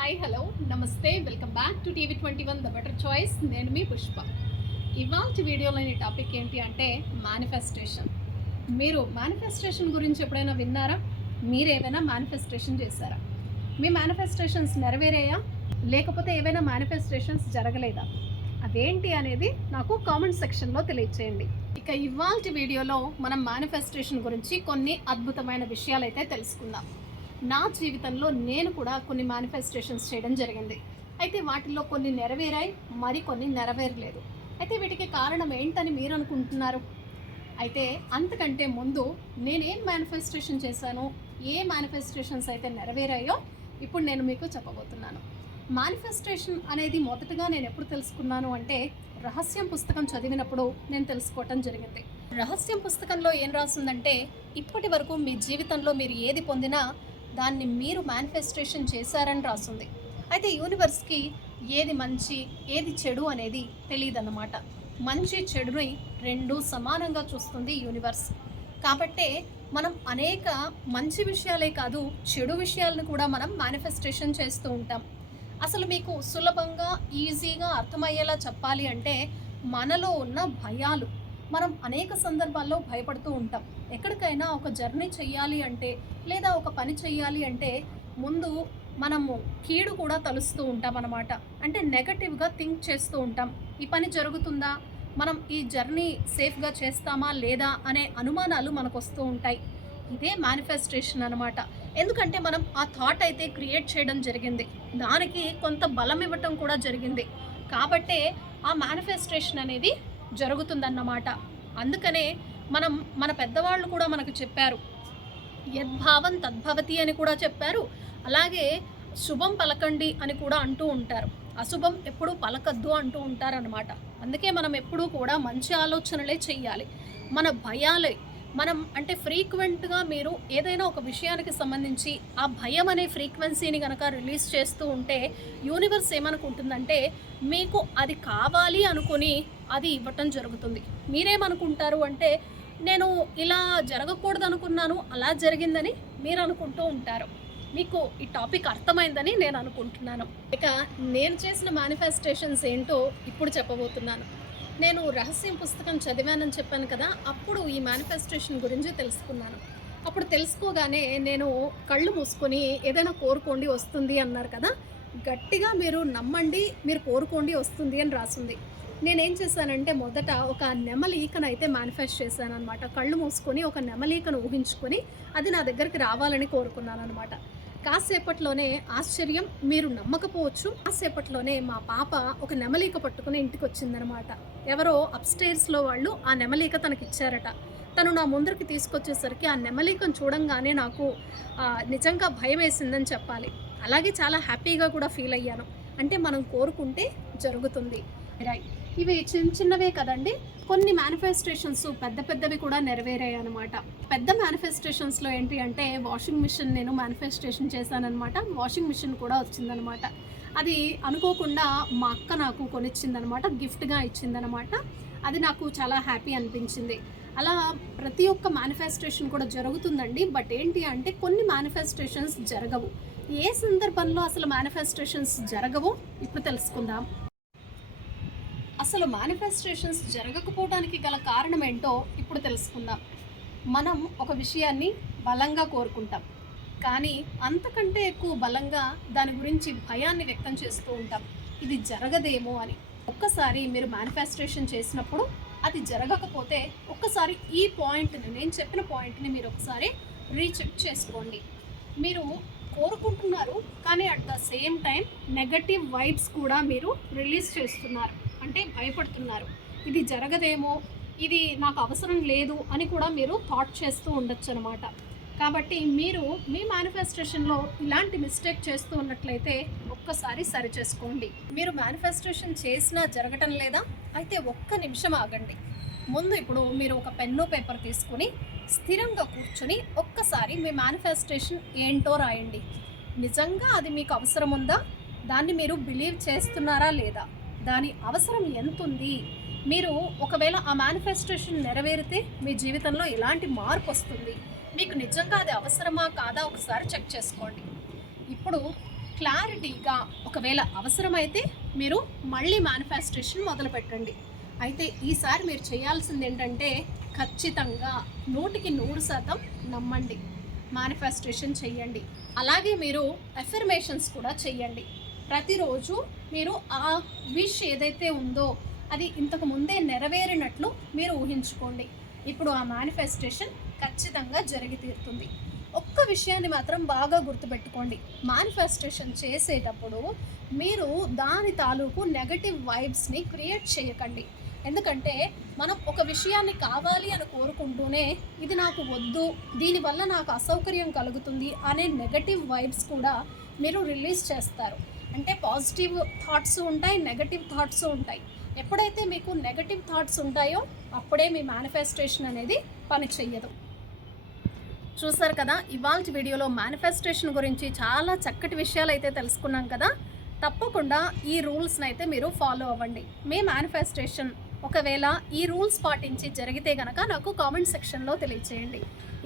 Hi hello నమస్తే welcome back to TV 21 the better choice. నేను మీ పుష్ప. ఇవాళ వీడియోలోని టాపిక్ ఏంటి అంటే మేనిఫెస్టేషన్. మీరు మేనిఫెస్టేషన్ గురించి ఎప్పుడైనా విన్నారా? మీరు ఏమైనా మేనిఫెస్టేషన్ చేశారా? మీ మేనిఫెస్టేషన్స్ నెరవేరాయా, లేకపోతే ఏవైనా మేనిఫెస్టేషన్స్ జరగలేదా? అదేంటి అనేది నాకు కామెంట్ సెక్షన్లో తెలియచేయండి. ఇక ఇవాళ వీడియోలో మనం మేనిఫెస్టేషన్ గురించి కొన్ని అద్భుతమైన విషయాలు అయితే తెలుసుకుందాం. నా జీవితంలో నేను కూడా కొన్ని మేనిఫెస్టేషన్స్ చేయడం జరిగింది. అయితే వాటిల్లో కొన్ని నెరవేరాయి, మరి కొన్ని నెరవేరలేదు. అయితే వీటికి కారణం ఏంటని మీరు అనుకుంటున్నారు? అయితే అంతకంటే ముందు నేనేం మేనిఫెస్టేషన్ చేశాను, ఏ మేనిఫెస్టేషన్స్ అయితే నెరవేరాయో ఇప్పుడు నేను మీకు చెప్పబోతున్నాను. మేనిఫెస్టేషన్ అనేది మొదటగా నేను ఎప్పుడు తెలుసుకున్నాను అంటే రహస్యం పుస్తకం చదివినప్పుడు నేను తెలుసుకోవటం జరిగింది. రహస్యం పుస్తకంలో ఏం రాసిందంటే ఇప్పటి వరకు మీ జీవితంలో మీరు ఏది పొందినా దాన్ని మీరు మేనిఫెస్టేషన్ చేశారని రాస్తుంది. అయితే యూనివర్స్కి ఏది మంచి ఏది చెడు అనేది తెలియదన్నమాట. మంచి చెడుని రెండు సమానంగా చూస్తుంది యూనివర్స్. కాబట్టే మనం అనేక మంచి విషయాలే కాదు చెడు విషయాలను కూడా మనం మేనిఫెస్టేషన్ చేస్తూ ఉంటాం. అసలు మీకు సులభంగా ఈజీగా అర్థమయ్యేలా చెప్పాలి అంటే మనలో ఉన్న భయాలు. మనం అనేక సందర్భాల్లో భయపడుతూ ఉంటాం. ఎక్కడికైనా ఒక జర్నీ చెయ్యాలి అంటే లేదా ఒక పని చెయ్యాలి అంటే ముందు మనము కీడు కూడా తలుస్తూ ఉంటాం అన్నమాట. అంటే నెగటివ్గా థింక్ చేస్తూ ఉంటాం. ఈ పని జరుగుతుందా, మనం ఈ జర్నీ సేఫ్గా చేస్తామా లేదా అనే అనుమానాలు మనకు వస్తూ ఉంటాయి. ఇదే మేనిఫెస్టేషన్ అనమాట. ఎందుకంటే మనం ఆ థాట్ అయితే క్రియేట్ చేయడం జరిగింది, దానికి కొంత బలం ఇవ్వటం కూడా జరిగింది. కాబట్టే ఆ మేనిఫెస్టేషన్ అనేది జరుగుతుందన్నమాట. అందుకనే మన పెద్దవాళ్ళు కూడా మనకు చెప్పారు, యద్భావం తద్భవతి అని కూడా చెప్పారు. అలాగే శుభం పలకండి అని కూడా అంటూ ఉంటారు, అశుభం ఎప్పుడూ పలకద్దు అంటూ ఉంటారనమాట. అందుకే మనం ఎప్పుడూ కూడా మంచి ఆలోచనలే చెయ్యాలి. మన భయాలే మనం అంటే ఫ్రీక్వెంట్గా మీరు ఏదైనా ఒక విషయానికి సంబంధించి ఆ భయం అనే ఫ్రీక్వెన్సీని కనుక రిలీజ్ చేస్తూ ఉంటే యూనివర్స్ ఏమనుకుంటుందంటే మీకు అది కావాలి అనుకుని అది ఇవ్వటం జరుగుతుంది. మీరేమనుకుంటారు అంటే నేను ఇలా జరగకూడదు అనుకున్నాను, అలా జరిగిందని మీరు అనుకుంటూ ఉంటారు. మీకు ఈ టాపిక్ అర్థమైందని నేను అనుకుంటున్నాను. ఇక నేను చేసిన మేనిఫెస్టేషన్స్ ఏంటో ఇప్పుడు చెప్పబోతున్నాను. నేను రహస్యం పుస్తకం చదివానని చెప్పాను కదా, అప్పుడు ఈ మేనిఫెస్టేషన్ గురించి తెలుసుకున్నాను. అప్పుడు తెలుసుకోగానే నేను కళ్ళు మూసుకొని ఏదైనా కోరుకోండి వస్తుంది అన్నారు కదా, గట్టిగా మీరు నమ్మండి, మీరు కోరుకోండి వస్తుంది అని రాసింది. నేనేం చేశానంటే మొదట ఒక నెమలీకను అయితే మేనిఫెస్ట్ చేశాను అనమాట. కళ్ళు మూసుకొని ఒక నెమలీకను ఊహించుకొని అది నా దగ్గరికి రావాలని కోరుకున్నాను అనమాట. కాసేపట్లోనే ఆశ్చర్యం, మీరు నమ్మకపోవచ్చు, కాసేపట్లోనే మా పాప ఒక నెమలీక పట్టుకుని ఇంటికి వచ్చిందనమాట. ఎవరో అప్స్టైర్స్లో వాళ్ళు ఆ నెమలీక తనకి ఇచ్చారట. తను నా ముందరికి తీసుకొచ్చేసరికి ఆ నెమలీకను చూడంగానే నాకు నిజంగా భయం వేసిందని చెప్పాలి. అలాగే చాలా హ్యాపీగా కూడా ఫీల్ అయ్యాను. అంటే మనం కోరుకుంటే జరుగుతుంది. ఇవి చిన్నవే కదండి, కొన్ని మేనిఫెస్టేషన్స్ పెద్ద పెద్దవి కూడా నెరవేరాయి అనమాట. పెద్ద మేనిఫెస్టేషన్స్లో ఏంటి అంటే వాషింగ్ మిషన్ నేను మేనిఫెస్టేషన్ చేశానమాట. వాషింగ్ మిషన్ కూడా వచ్చిందనమాట. అది అనుకోకుండా మా అక్క నాకు కొనిచ్చిందనమాట, గిఫ్ట్గా ఇచ్చిందనమాట. అది నాకు చాలా హ్యాపీ అనిపించింది. అలా ప్రతి ఒక్క మేనిఫెస్టేషన్ కూడా జరుగుతుందండి. బట్ ఏంటి అంటే కొన్ని మేనిఫెస్టేషన్స్ జరగవు. ఏ సందర్భంలో అసలు మేనిఫెస్టేషన్స్ జరగవో ఇప్పుడు తెలుసుకుందాం. అసలు మేనిఫెస్టేషన్స్ జరగకపోవడానికి గల కారణం ఏంటో ఇప్పుడు తెలుసుకుందాం. మనం ఒక విషయాన్ని బలంగా కోరుకుంటాం, కానీ అంతకంటే ఎక్కువ బలంగా దాని గురించి భయాన్ని వ్యక్తం చేస్తూ ఉంటాం, ఇది జరగదేమో అని. ఒక్కసారి మీరు మేనిఫెస్టేషన్ చేసినప్పుడు అది జరగకపోతే ఒక్కసారి ఈ పాయింట్ని, నేను చెప్పిన పాయింట్ని మీరు ఒకసారి రీచెక్ చేసుకోండి. మీరు కోరుకుంటున్నారు, కానీ at the same time negative vibes కూడా మీరు రిలీజ్ చేస్తున్నారు. అంటే భయపడుతున్నారు, ఇది జరగదేమో, ఇది నాకు అవసరం లేదు అని కూడా మీరు థాట్ చేస్తూ ఉండొచ్చు అనమాట. కాబట్టి మీరు మీ మేనిఫెస్టేషన్లో ఇలాంటి మిస్టేక్ చేస్తూ ఉన్నట్లయితే ఒక్కసారి సరి చేసుకోండి. మీరు మేనిఫెస్టేషన్ చేసినా జరగటం లేదా, అయితే ఒక్క నిమిషం ఆగండి. ముందు ఇప్పుడు మీరు ఒక పెన్ను పేపర్ తీసుకుని స్థిరంగా కూర్చొని ఒక్కసారి మీ మేనిఫెస్టేషన్ ఏంటో రాయండి. నిజంగా అది మీకు అవసరం ఉందా, దాన్ని మీరు బిలీవ్ చేస్తున్నారా లేదా, దాని అవసరం ఎంత ఉంది, మీరు ఒకవేళ ఆ మేనిఫెస్టేషన్ నెరవేరితే మీ జీవితంలో ఎలాంటి మార్పు వస్తుంది, మీకు నిజంగా అది అవసరమా కాదా ఒకసారి చెక్ చేసుకోండి. ఇప్పుడు క్లారిటీగా ఒకవేళ అవసరమైతే మీరు మళ్ళీ మేనిఫెస్టేషన్ మొదలు పెట్టండి. అయితే ఈసారి మీరు చేయాల్సింది ఏంటంటే ఖచ్చితంగా 100% నమ్మండి, మేనిఫెస్టేషన్ చెయ్యండి. అలాగే మీరు ఎఫర్మేషన్స్ కూడా చెయ్యండి. ప్రతిరోజు మీరు ఆ విష్ ఏదైతే ఉందో అది ఇంతకు ముందే నెరవేరినట్లు మీరు ఊహించుకోండి. ఇప్పుడు ఆ మేనిఫెస్టేషన్ ఖచ్చితంగా జరిగి తీరుతుంది. ఒక్క విషయాన్ని మాత్రం బాగా గుర్తుపెట్టుకోండి, మేనిఫెస్టేషన్ చేసేటప్పుడు మీరు దాని తాలూకు నెగటివ్ వైబ్స్ని క్రియేట్ చేయకండి. ఎందుకంటే మనం ఒక విషయాన్ని కావాలి అని కోరుకుంటూనే ఇది నాకు వద్దు, దీనివల్ల నాకు అసౌకర్యం కలుగుతుంది అనే నెగటివ్ వైబ్స్ కూడా మీరు రిలీజ్ చేస్తారు. అంటే పాజిటివ్ థాట్స్ ఉంటాయి, నెగటివ్ థాట్స్ ఉంటాయి. ఎప్పుడైతే మీకు నెగటివ్ థాట్స్ ఉంటాయో అప్పుడే మీ మేనిఫెస్టేషన్ అనేది పని చెయ్యదు. చూసారు కదా, ఇవాళ వీడియోలో మేనిఫెస్టేషన్ గురించి చాలా చక్కటి విషయాలు అయితే తెలుసుకున్నాం కదా. తప్పకుండా ఈ రూల్స్ని అయితే మీరు ఫాలో అవ్వండి. మీ మేనిఫెస్టేషన్ ఒకవేళ ఈ రూల్స్ పాటించి జరిగితే కనుక నాకు కామెంట్ సెక్షన్లో తెలియచేయండి.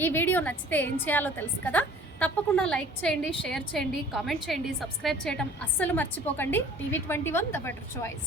ఈ వీడియో నచ్చితే ఏం చేయాలో తెలుసు కదా. తప్పకుండా లైక్ చేయండి, షేర్ చేయండి, కామెంట్ చేయండి, సబ్స్క్రైబ్ చేయడం అస్సలు మర్చిపోకండి. TV21 the better choice.